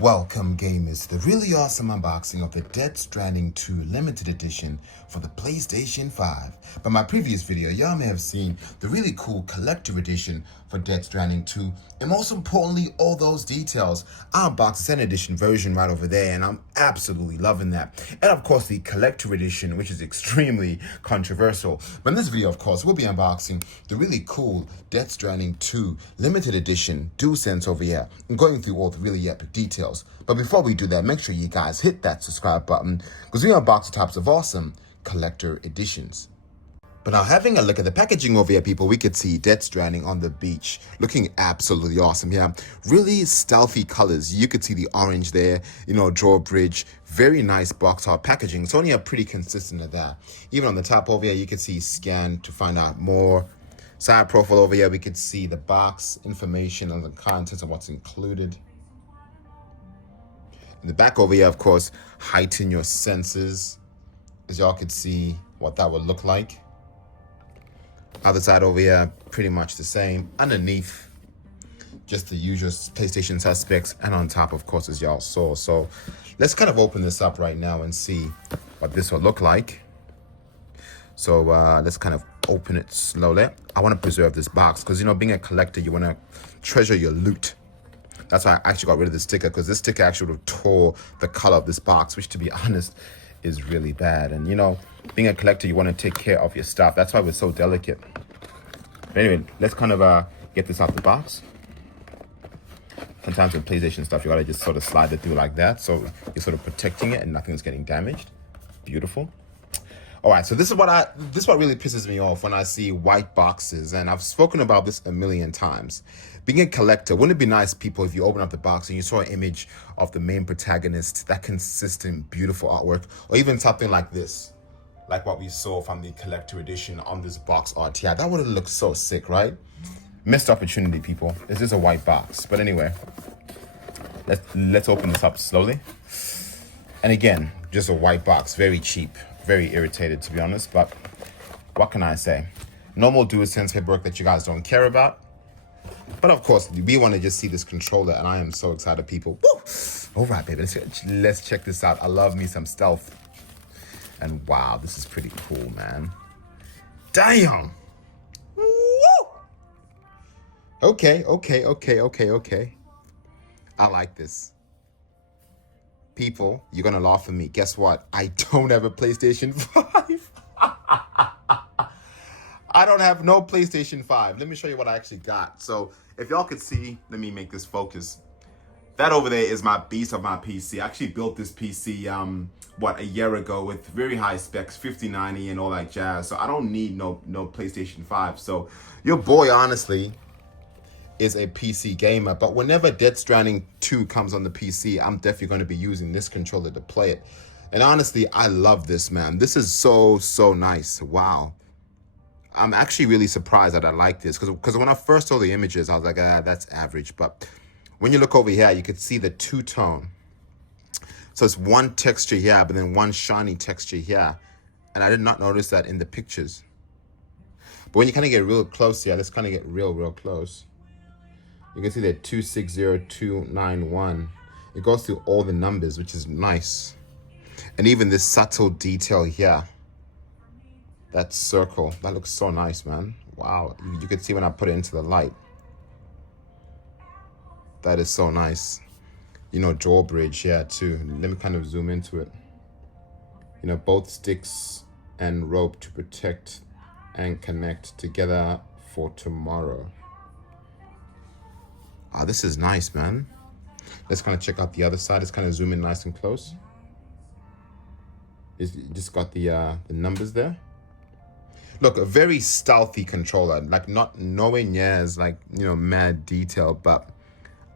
Welcome gamers to the really awesome unboxing of the Death Stranding 2 limited edition for the PlayStation 5. But my previous video, y'all may have seen the really cool collector edition for Death Stranding 2, and most importantly, all those details. I unboxed the 10th edition version right over there, and I'm absolutely loving that. And of course, the collector edition, which is extremely controversial. But in this video, of course, we'll be unboxing the really cool Death Stranding 2 limited edition DualSense over here, and going through all the really epic details. But before we do that, make sure you guys hit that subscribe button, because we unbox the types of awesome collector editions. But now, having a look at the packaging over here, people, we could see Death Stranding on the beach, looking absolutely awesome. Yeah, really stealthy colors. You could see the orange there, drawbridge, very nice box art packaging. Sony are pretty consistent at that. Even on the top over here, you could see scan to find out more. Side profile over here, we could see the box information on the contents and what's included. In the back over here, of course, heighten your senses, as y'all could see what that would look like. Other side over here, pretty much the same. Underneath, just the usual PlayStation suspects, and on top, of course, as y'all saw. So let's kind of open this up right now and see what this will look like. So let's kind of open it slowly. I want to preserve this box because, being a collector, you want to treasure your loot. That's why I actually got rid of the sticker, because this sticker actually would have tore the color of this box, which, to be honest, is really bad. And, being a collector, you want to take care of your stuff. That's why we're so delicate. But anyway, let's kind of get this out the box. Sometimes with PlayStation stuff, you got to just sort of slide it through like that. So you're sort of protecting it and nothing's getting damaged. Beautiful. All right, so this is what really pisses me off when I see white boxes, and I've spoken about this a million times. Being a collector, wouldn't it be nice, people, if you open up the box and you saw an image of the main protagonist, that consistent, beautiful artwork, or even something like this, like what we saw from the collector edition on this box art. Yeah, that would have looked so sick, right? Missed opportunity, people. This is a white box, but anyway, let's open this up slowly. And again, just a white box, very cheap. Very irritated, to be honest, but what can I say? Normal DualSense paperwork that you guys don't care about. But of course, we want to just see this controller, and I am so excited, people. Woo! All right, baby, let's check this out. I love me some stealth. And wow, this is pretty cool, man. Damn! Woo! Okay. I like this. People, you're gonna laugh at me. Guess what? I don't have a PlayStation 5. I don't have no PlayStation 5. Let me show you what I actually got. So if y'all could see, let me make this focus. That over there is my beast of my PC. I actually built this PC, a year ago with very high specs, 5090 and all that jazz. So I don't need no PlayStation 5. So your boy, honestly, is a PC gamer, but whenever Death Stranding 2 comes on the PC, I'm definitely going to be using this controller to play it. And honestly, I love this, man. This is so nice. Wow. I'm actually really surprised that I like this, because when I first saw the images, I was like, that's average. But when you look over here, you could see the two-tone. So it's one texture here, but then one shiny texture here. And I did not notice that in the pictures. But when you kind of get real close here, let's kind of get real close. You can see that 260291. It goes through all the numbers, which is nice. And even this subtle detail here. That circle, that looks so nice, man. Wow, you can see when I put it into the light. That is so nice. Drawbridge here too. Let me kind of zoom into it. Both sticks and rope to protect and connect together for tomorrow. Ah, this is nice, man. Let's kind of check out the other side. Let's kind of zoom in nice and close. It's just got the numbers there. Look, a very stealthy controller. Like, not nowhere near as mad detail, but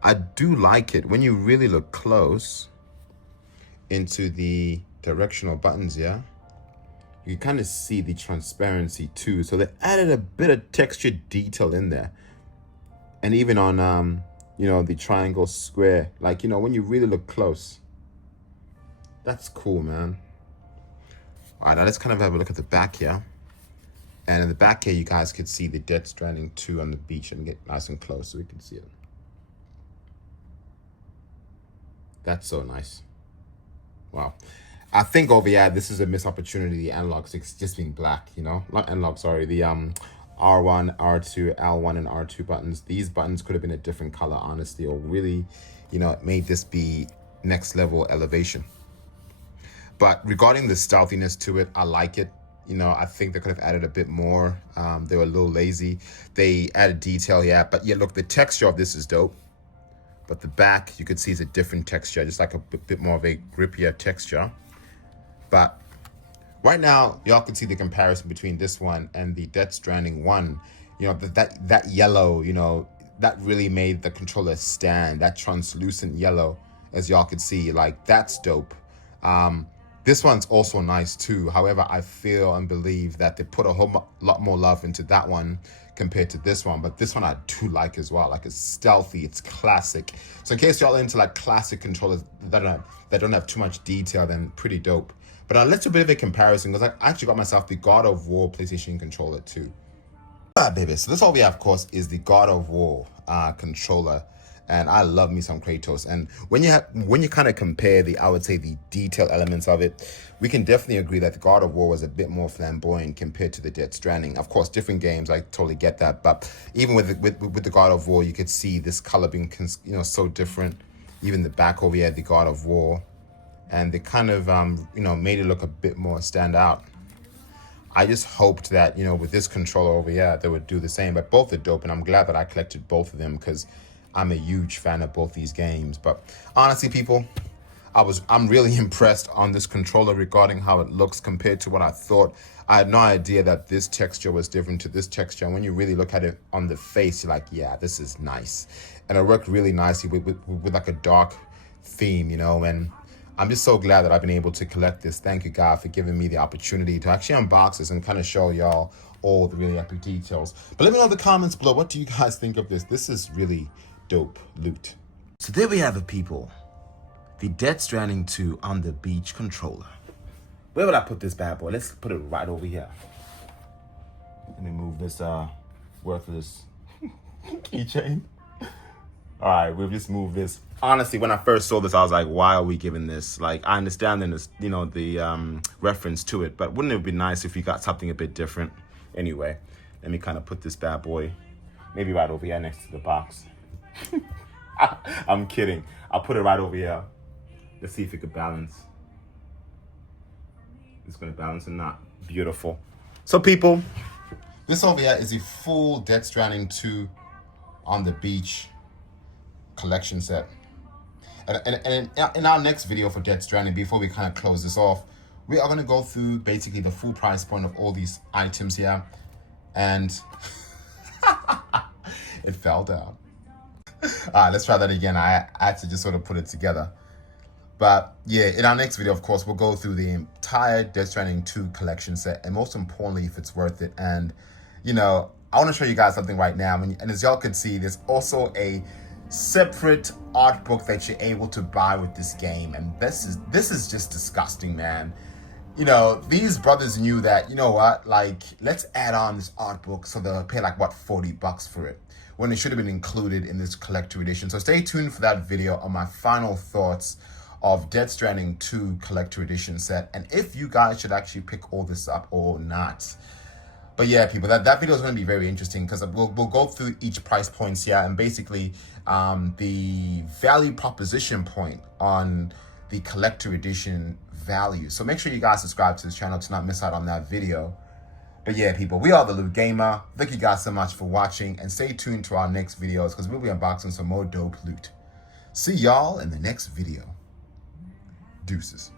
I do like it. When you really look close into the directional buttons here, you kind of see the transparency too. So they added a bit of textured detail in there. And even on, the triangle, square, when you really look close. That's cool, man. All right, now let's kind of have a look at the back here. And in the back here, you guys could see the Death Stranding 2 on the beach, and get nice and close so we can see it. That's so nice. Wow. I think over here, this is a missed opportunity. The analog sticks just being black, you know? Not analog, sorry. The R1, R2, L1, and R2 buttons. These buttons could have been a different color, honestly, or really, you know, it made this be next level elevation. But regarding the stealthiness to it, I like it. You know, I think they could have added a bit more. They were a little lazy. They added detail, yeah. But yeah, look, the texture of this is dope. But the back, you could see is a different texture, just like a bit more of a grippier texture. But right now, y'all can see the comparison between this one and the Death Stranding one. You know, that yellow, you know, that really made the controller stand. That translucent yellow, as y'all could see, like, that's dope. This one's also nice too. However, I feel and believe that they put a whole lot more love into that one compared to this one. But this one I do like as well. Like, it's stealthy, it's classic. So in case y'all into like classic controllers that don't have too much detail, then pretty dope. But I'll let you a bit of a comparison because I actually got myself the God of War PlayStation controller too. All right, baby. So this all we have, of course, is the God of War controller. And I love me some Kratos. And when you kind of compare I would say the detail elements of it, we can definitely agree that the God of War was a bit more flamboyant compared to the Death Stranding. Of course, different games, I totally get that. But even with the God of War, you could see this color being, you know, so different. Even the back over here, the God of War, and they kind of you know, made it look a bit more stand out. I just hoped that, you know, with this controller over here, they would do the same. But both are dope, and I'm glad that I collected both of them because I'm a huge fan of both these games. But honestly, people, I'm really impressed on this controller regarding how it looks compared to what I thought. I had no idea that this texture was different to this texture. And when you really look at it on the face, you're like, yeah, this is nice. And it worked really nicely with like a dark theme, you know. And I'm just so glad that I've been able to collect this. Thank you, God, for giving me the opportunity to actually unbox this and kind of show y'all all the really epic details. But let me know in the comments below, what do you guys think of this? This is really dope loot. So there we have it, people. The Death Stranding 2 on the beach controller. Where would I put this bad boy? Let's put it right over here. Let me move this worthless keychain. All right, we'll just move this. Honestly, when I first saw this, I was like, why are we giving this? Like, I understand this, you know, the reference to it, but wouldn't it be nice if we got something a bit different? Anyway, let me kind of put this bad boy maybe right over here next to the box. I'm kidding. I'll put it right over here. Let's see if it could balance. It's going to balance or not. Beautiful. So, people, this over here is a full Death Stranding 2 on the beach collection set. And in our next video for Death Stranding, before we kind of close this off, we are going to go through basically the full price point of all these items here. And it fell down. Let's try that again. I had to just sort of put it together. But yeah, in our next video, of course, we'll go through the entire Death Stranding 2 collection set, and most importantly, if it's worth it. And, you know, I want to show you guys something right now. And as y'all can see, there's also a separate art book that you're able to buy with this game. And this is just disgusting, man. You know, these brothers knew that, you know what, like, let's add on this art book so they'll pay like, what, $40 for it, when it should have been included in this collector edition. So stay tuned for that video on my final thoughts of Death Stranding 2 collector edition set, and if you guys should actually pick all this up or not. But yeah, people, that video is going to be very interesting because we'll go through each price points here and basically the value proposition point on the collector edition value. So make sure you guys subscribe to this channel to not miss out on that video. But yeah, people, we are the Loot Gamer. Thank you guys so much for watching, and stay tuned to our next videos because we'll be unboxing some more dope loot. See y'all in the next video. Deuces.